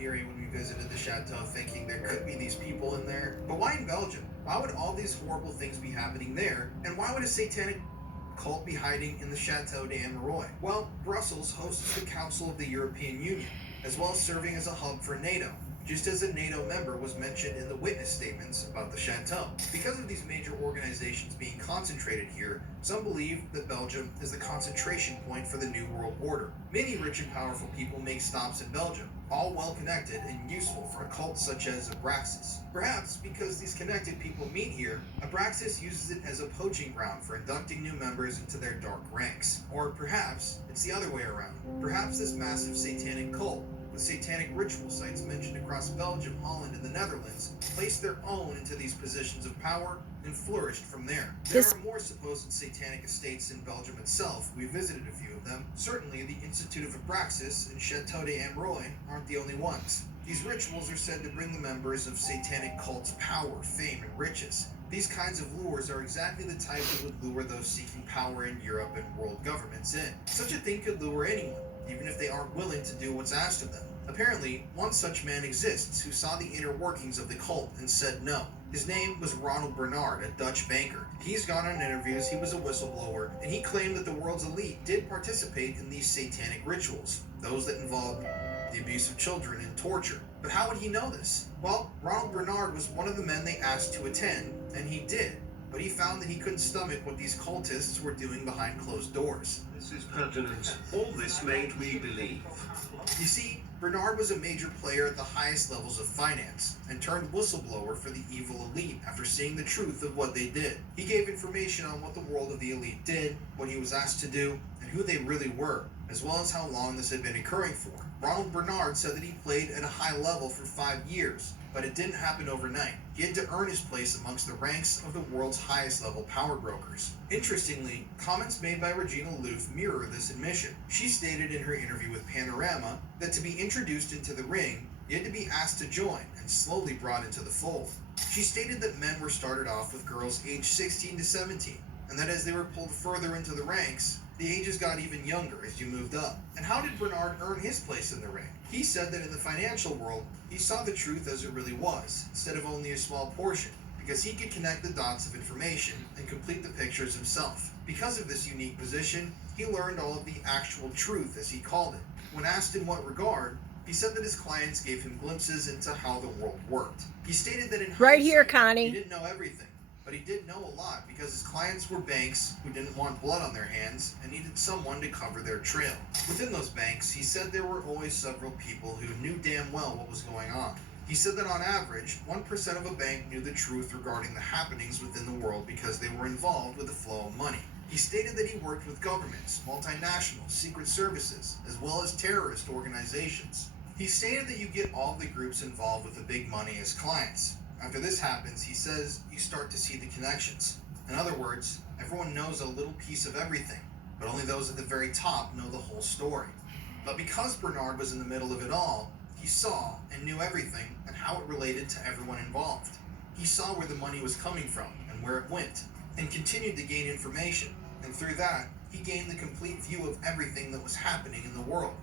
eerie when we visited the chateau, thinking there could be these people in there. But why in Belgium? Why would all these horrible things be happening there? And why would a satanic cult be hiding in the Chateau d'Amoroy? Well, Brussels hosts the Council of the European Union, as well as serving as a hub for NATO, just as a NATO member was mentioned in the witness statements about the chateau. Because of these major organizations being concentrated here, some believe that Belgium is the concentration point for the New World Order. Many rich and powerful people make stops in Belgium, all well connected and useful for a cult such as Abraxas. Perhaps because these connected people meet here, Abraxas uses it as a poaching ground for inducting new members into their dark ranks. Or perhaps it's the other way around. Perhaps this massive satanic cult, with satanic ritual sites mentioned across Belgium, Holland, and the Netherlands, placed their own into these positions of power and flourished from there. There are more supposed satanic estates in Belgium itself. We visited a few of them. Certainly, the Institute of Abraxas and Chateau d'Amoroy aren't the only ones. These rituals are said to bring the members of satanic cults power, fame, and riches. These kinds of lures are exactly the type that would lure those seeking power in Europe and world governments in. Such a thing could lure anyone, even if they aren't willing to do what's asked of them. Apparently, one such man exists who saw the inner workings of the cult and said no. His name was Ronald Bernard, a Dutch banker. He's gone on interviews, he was a whistleblower, and he claimed that the world's elite did participate in these satanic rituals, those that involved the abuse of children and torture. But how would he know this? Well, Ronald Bernard was one of the men they asked to attend, and he did. But he found that he couldn't stomach what these cultists were doing behind closed doors. This is pertinent. All this made me believe. You see, Bernard was a major player at the highest levels of finance, and turned whistleblower for the evil elite after seeing the truth of what they did. He gave information on what the world of the elite did, what he was asked to do, and who they really were, as well as how long this had been occurring for. Ronald Bernard said that he played at a high level for 5 years, but it didn't happen overnight. He had to earn his place amongst the ranks of the world's highest level power brokers. Interestingly, comments made by Regina Louf mirror this admission. She stated in her interview with Panorama that to be introduced into the ring, you had to be asked to join and slowly brought into the fold. She stated that men were started off with girls aged 16 to 17, and that as they were pulled further into the ranks, the ages got even younger as you moved up. And how did Bernard earn his place in the ring? He said that in the financial world, he saw the truth as it really was, instead of only a small portion, because he could connect the dots of information and complete the pictures himself. Because of this unique position, he learned all of the actual truth, as he called it. When asked in what regard, he said that his clients gave him glimpses into how the world worked. He stated that in right here, hindsight, Connie, he didn't know everything, but he did know a lot because his clients were banks who didn't want blood on their hands and needed someone to cover their trail. Within those banks, he said there were always several people who knew damn well what was going on. He said that on average, 1% of a bank knew the truth regarding the happenings within the world because they were involved with the flow of money. He stated that he worked with governments, multinationals, secret services, as well as terrorist organizations. He stated that you get all the groups involved with the big money as clients. After this happens, he says you start to see the connections. In other words, everyone knows a little piece of everything, but only those at the very top know the whole story. But because Bernard was in the middle of it all, he saw and knew everything and how it related to everyone involved. He saw where the money was coming from and where it went, and continued to gain information, and through that, he gained the complete view of everything that was happening in the world.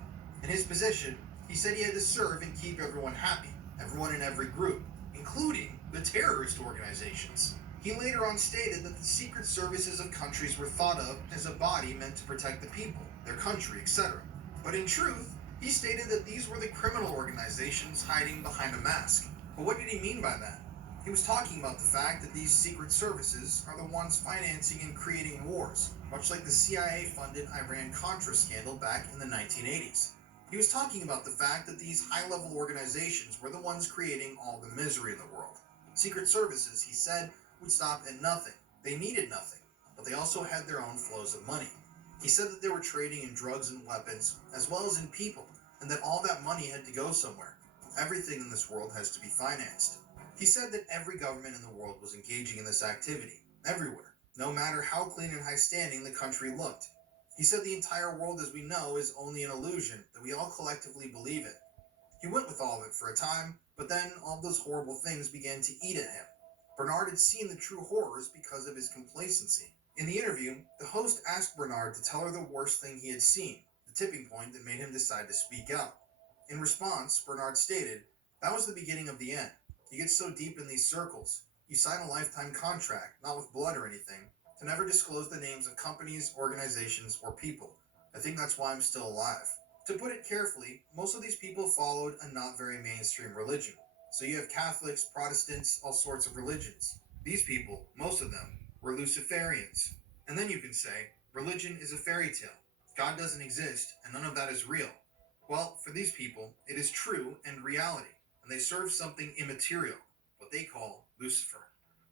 In his position, he said he had to serve and keep everyone happy, everyone in every group, including the terrorist organizations. He later on stated that the secret services of countries were thought of as a body meant to protect the people, their country, etc. But in truth, he stated that these were the criminal organizations hiding behind a mask. But what did he mean by that? He was talking about the fact that these secret services are the ones financing and creating wars, much like the CIA-funded Iran-Contra scandal back in the 1980s. He was talking about the fact that these high-level organizations were the ones creating all the misery in the world. Secret services, he said, would stop at nothing. They needed nothing, but they also had their own flows of money. He said that they were trading in drugs and weapons, as well as in people, and that all that money had to go somewhere. Everything in this world has to be financed. He said that every government in the world was engaging in this activity, everywhere, no matter how clean and high-standing the country looked. He said the entire world as we know is only an illusion, that we all collectively believe it. He went with all of it for a time, but then all those horrible things began to eat at him. Bernard had seen the true horrors because of his complacency. In the interview, the host asked Bernard to tell her the worst thing he had seen, the tipping point that made him decide to speak out. In response, Bernard stated, "That was the beginning of the end. You get so deep in these circles. You sign a lifetime contract, not with blood or anything, to never disclose the names of companies, organizations, or people. I think that's why I'm still alive." To put it carefully, most of these people followed a not very mainstream religion. So you have Catholics, Protestants, all sorts of religions. These people, most of them, were Luciferians. And then you can say, religion is a fairy tale. God doesn't exist, and none of that is real. Well, for these people, it is true and reality, and they serve something immaterial, what they call Lucifer.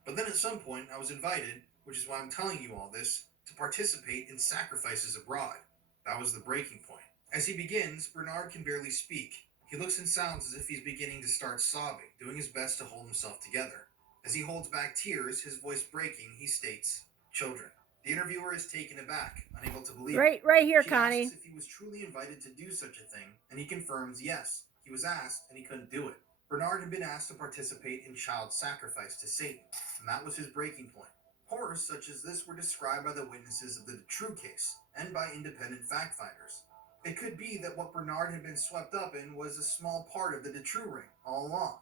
But then at some point, I was invited, which is why I'm telling you all this, to participate in sacrifices abroad. That was the breaking point. As he begins, Bernard can barely speak. He looks and sounds as if he's beginning to start sobbing, doing his best to hold himself together. As he holds back tears, his voice breaking, he states, "Children." The interviewer is taken aback, unable to believe it. Right here, She Connie. asks if he was truly invited to do such a thing, and he confirms yes, he was asked and he couldn't do it. Bernard had been asked to participate in child sacrifice to Satan, and that was his breaking point. Horrors such as this were described by the witnesses of the Dutroux case and by independent fact finders. It could be that what Bernard had been swept up in was a small part of the Dutroux ring all along.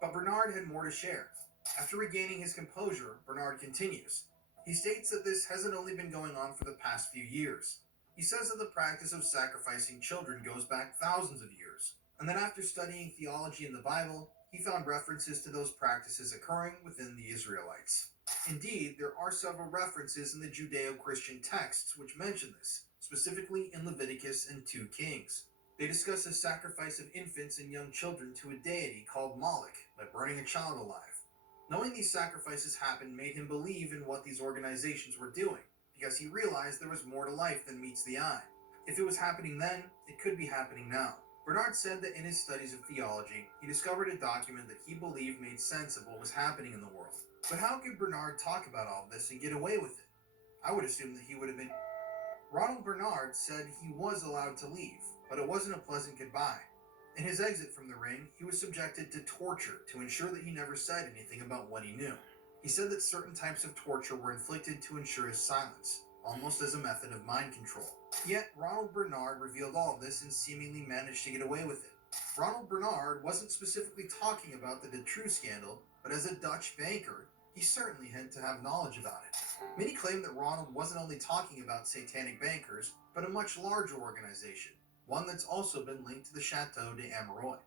But Bernard had more to share. After regaining his composure, Bernard continues. He states that this hasn't only been going on for the past few years. He says that the practice of sacrificing children goes back thousands of years, and that after studying theology in the Bible, he found references to those practices occurring within the Israelites. Indeed, there are several references in the Judeo-Christian texts which mention this, specifically in Leviticus and 2 Kings. They discuss the sacrifice of infants and young children to a deity called Moloch by burning a child alive. Knowing these sacrifices happened made him believe in what these organizations were doing, because he realized there was more to life than meets the eye. If it was happening then, it could be happening now. Bernard said that in his studies of theology, he discovered a document that he believed made sense of what was happening in the world. But how could Bernard talk about all this and get away with it? I would assume that he would have been... Ronald Bernard said he was allowed to leave, but it wasn't a pleasant goodbye. In his exit from the ring, he was subjected to torture to ensure that he never said anything about what he knew. He said that certain types of torture were inflicted to ensure his silence, almost as a method of mind control. Yet, Ronald Bernard revealed all of this and seemingly managed to get away with it. Ronald Bernard wasn't specifically talking about the Dutroux scandal, but as a Dutch banker, he certainly had to have knowledge about it. Many claim that Ronald wasn't only talking about satanic bankers, but a much larger organization, one that's also been linked to the Chateau d'Amereuil.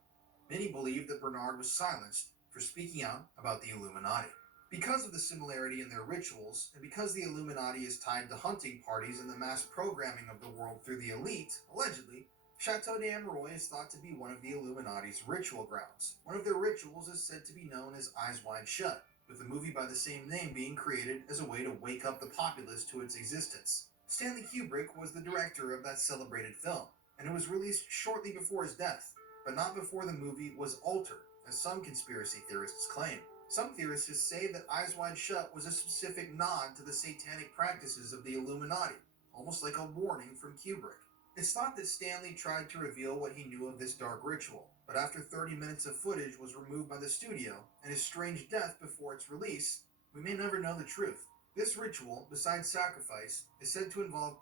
Many believe that Bernard was silenced for speaking out about the Illuminati. Because of the similarity in their rituals, and because the Illuminati is tied to hunting parties and the mass programming of the world through the elite, allegedly, Chateau d'Amereuil is thought to be one of the Illuminati's ritual grounds. One of their rituals is said to be known as Eyes Wide Shut, with a movie by the same name being created as a way to wake up the populace to its existence. Stanley Kubrick was the director of that celebrated film, and it was released shortly before his death, but not before the movie was altered, as some conspiracy theorists claim. Some theorists say that Eyes Wide Shut was a specific nod to the satanic practices of the Illuminati, almost like a warning from Kubrick. It's thought that Stanley tried to reveal what he knew of this dark ritual, but after 30 minutes of footage was removed by the studio, and his strange death before its release, we may never know the truth. This ritual, besides sacrifice, is said to involve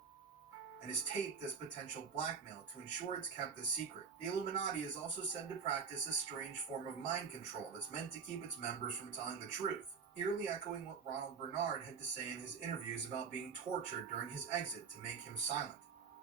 and is taped as potential blackmail to ensure it's kept a secret. The Illuminati is also said to practice a strange form of mind control that's meant to keep its members from telling the truth, eerily echoing what Ronald Bernard had to say in his interviews about being tortured during his exit to make him silent.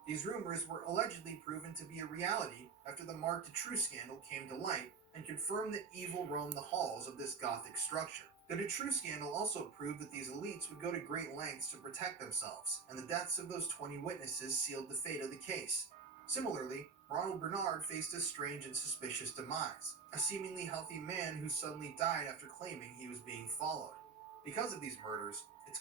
These rumors were allegedly proven to be a reality after the Marc Dutroux scandal came to light and confirmed that evil roamed the halls of this Gothic structure. The Dutroux scandal also proved that these elites would go to great lengths to protect themselves, and the deaths of those 20 witnesses sealed the fate of the case. Similarly, Ronald Bernard faced a strange and suspicious demise, a seemingly healthy man who suddenly died after claiming he was being followed. Because of these murders, it's